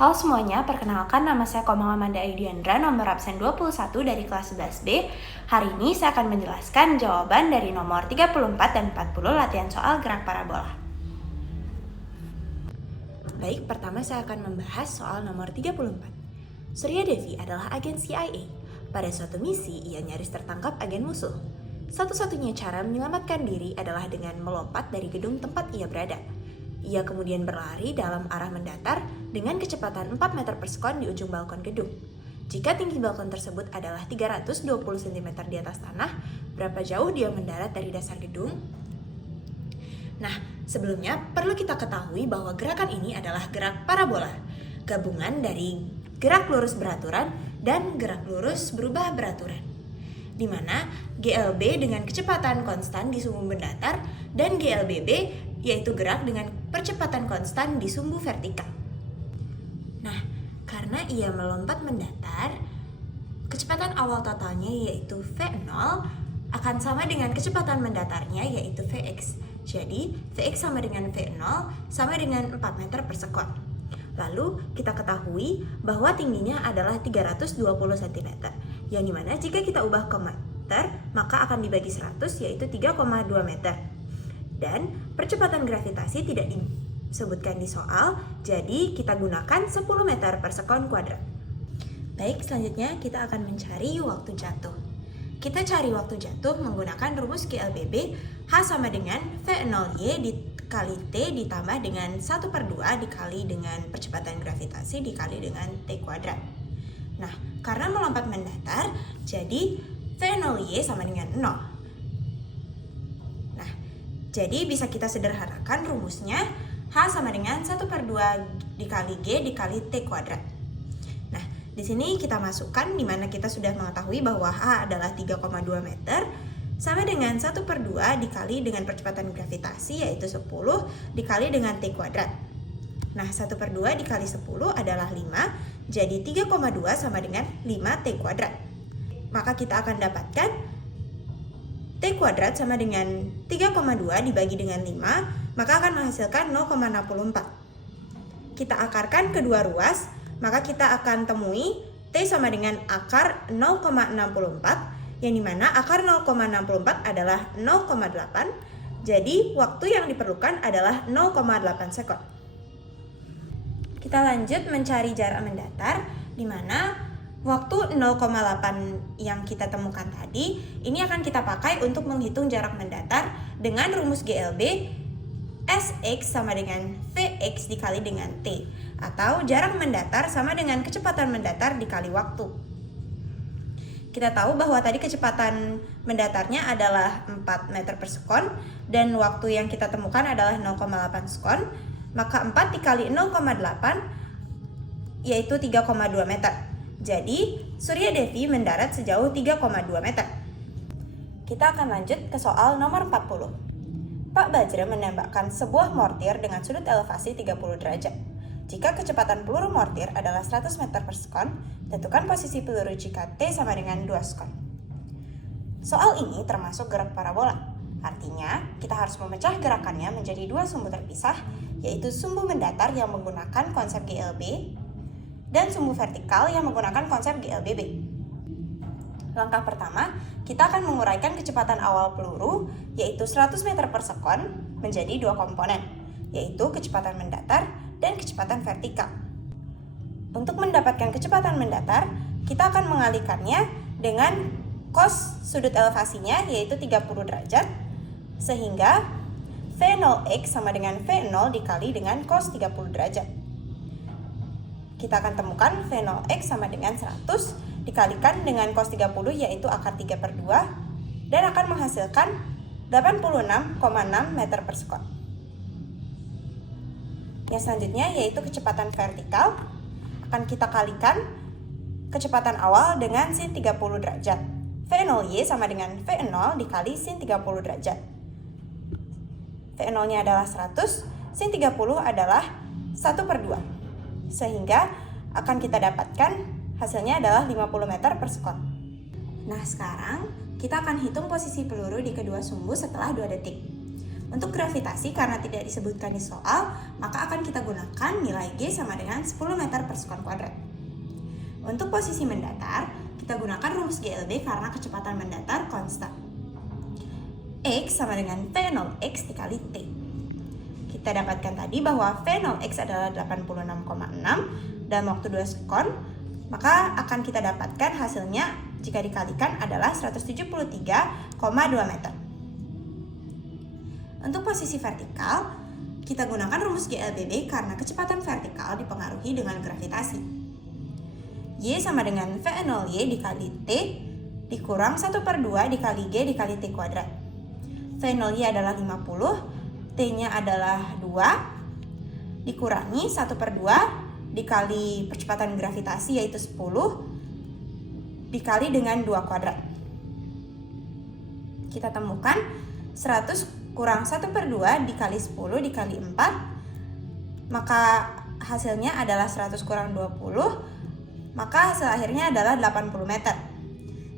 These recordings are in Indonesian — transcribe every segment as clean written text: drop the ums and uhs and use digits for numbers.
Halo semuanya, perkenalkan nama saya Komang Amanda Aidiandra, nomor absen 21 dari kelas 11B. Hari ini saya akan menjelaskan jawaban dari nomor 34 dan 40 latihan soal gerak parabola. Baik, pertama saya akan membahas soal nomor 34. Surya Devi adalah agen CIA. Pada suatu misi, ia nyaris tertangkap agen musuh. Satu-satunya cara menyelamatkan diri adalah dengan melompat dari gedung tempat ia berada. Ia kemudian berlari dalam arah mendatar dengan kecepatan 4 meter per sekon di ujung balkon gedung. Jika tinggi balkon tersebut adalah 320 cm di atas tanah, berapa jauh dia mendarat dari dasar gedung? Nah, sebelumnya perlu kita ketahui bahwa gerakan ini adalah gerak parabola, gabungan dari gerak lurus beraturan dan gerak lurus berubah beraturan, di mana GLB dengan kecepatan konstan di sumbu mendatar dan GLBB yaitu gerak dengan percepatan konstan di sumbu vertikal. Nah, karena ia melompat mendatar, kecepatan awal totalnya yaitu V0 akan sama dengan kecepatan mendatarnya yaitu Vx. Jadi, Vx sama dengan V0 sama dengan 4 meter per sekon. Lalu, kita ketahui bahwa tingginya adalah 320 cm, yang dimana jika kita ubah ke meter, maka akan dibagi 100 yaitu 3,2 meter. Dan percepatan gravitasi tidak disebutkan di soal, jadi kita gunakan 10 meter per sekon kuadrat. Baik, selanjutnya kita akan mencari waktu jatuh. Kita cari waktu jatuh menggunakan rumus GLBB H sama dengan V0Y dikali T ditambah dengan 1/2 dikali dengan percepatan gravitasi dikali dengan T kuadrat. Nah, karena melompat mendatar, jadi V0Y sama dengan 0. Jadi bisa kita sederhanakan rumusnya H sama dengan 1/2 dikali G dikali T kuadrat. Nah, di sini kita masukkan di mana kita sudah mengetahui bahwa H adalah 3,2 meter sama dengan 1/2 dikali dengan percepatan gravitasi yaitu 10 dikali dengan T kuadrat. Nah, 1/2 dikali 10 adalah 5, jadi 3,2 sama dengan 5T kuadrat. Maka kita akan dapatkan T kuadrat sama dengan 3,2 dibagi dengan 5, maka akan menghasilkan 0,64. Kita akarkan kedua ruas, maka kita akan temui T sama dengan akar 0,64, yang dimana akar 0,64 adalah 0,8, jadi waktu yang diperlukan adalah 0,8 sekon. Kita lanjut mencari jarak mendatar, di mana waktu 0,8 yang kita temukan tadi, ini akan kita pakai untuk menghitung jarak mendatar dengan rumus GLB Sx sama dengan Vx dikali dengan T, atau jarak mendatar sama dengan kecepatan mendatar dikali waktu. Kita tahu bahwa tadi kecepatan mendatarnya adalah 4 meter per sekon dan waktu yang kita temukan adalah 0,8 sekon, maka 4 dikali 0,8 yaitu 3,2 meter. Jadi, Surya Devi mendarat sejauh 3,2 meter. Kita akan lanjut ke soal nomor 40. Pak Bajra menembakkan sebuah mortir dengan sudut elevasi 30 derajat. Jika kecepatan peluru mortir adalah 100 meter per sekon, tentukan posisi peluru jika T sama dengan 2 sekon. Soal ini termasuk gerak parabola. Artinya, kita harus memecah gerakannya menjadi dua sumbu terpisah, yaitu sumbu mendatar yang menggunakan konsep GLB dan sumbu vertikal yang menggunakan konsep GLBB. Langkah pertama, kita akan menguraikan kecepatan awal peluru, yaitu 100 meter per sekon, menjadi dua komponen, yaitu kecepatan mendatar dan kecepatan vertikal. Untuk mendapatkan kecepatan mendatar, kita akan mengalihkannya dengan cos sudut elevasinya, yaitu 30 derajat, sehingga V0x sama dengan V0 dikali dengan cos 30 derajat. Kita akan temukan V0x sama dengan 100 dikalikan dengan cos 30 yaitu akar 3/2 dan akan menghasilkan 86,6 meter per sekon. Yang selanjutnya yaitu kecepatan vertikal, akan kita kalikan kecepatan awal dengan sin 30 derajat. V0y sama dengan V0 dikali sin 30 derajat. V0-nya adalah 100, sin 30 adalah 1/2. Sehingga akan kita dapatkan hasilnya adalah 50 meter per sekon. Nah, sekarang kita akan hitung posisi peluru di kedua sumbu setelah 2 detik. Untuk gravitasi, karena tidak disebutkan di soal, maka akan kita gunakan nilai G sama dengan 10 meter per sekon kuadrat. Untuk posisi mendatar, kita gunakan rumus GLB karena kecepatan mendatar konstan. X sama dengan V0X dikali T. Kita dapatkan tadi bahwa V0X adalah 86,6 dalam waktu 2 sekon, maka akan kita dapatkan hasilnya jika dikalikan adalah 173,2 meter. Untuk posisi vertikal, kita gunakan rumus GLBB karena kecepatan vertikal dipengaruhi dengan gravitasi. Y sama dengan V0Y dikali T dikurang 1/2 dikali G dikali T kuadrat. V0Y adalah 50, T-nya adalah 2, dikurangi 1/2 dikali percepatan gravitasi yaitu 10, dikali dengan 2 kuadrat. Kita temukan 100 kurang 1/2 dikali 10 dikali 4, maka hasilnya adalah 100 kurang 20, maka hasil akhirnya adalah 80 meter.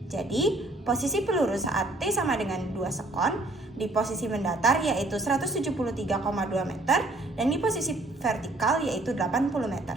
Jadi posisi peluru saat T sama dengan 2 sekon di posisi mendatar yaitu 173,2 meter dan di posisi vertikal yaitu 80 meter.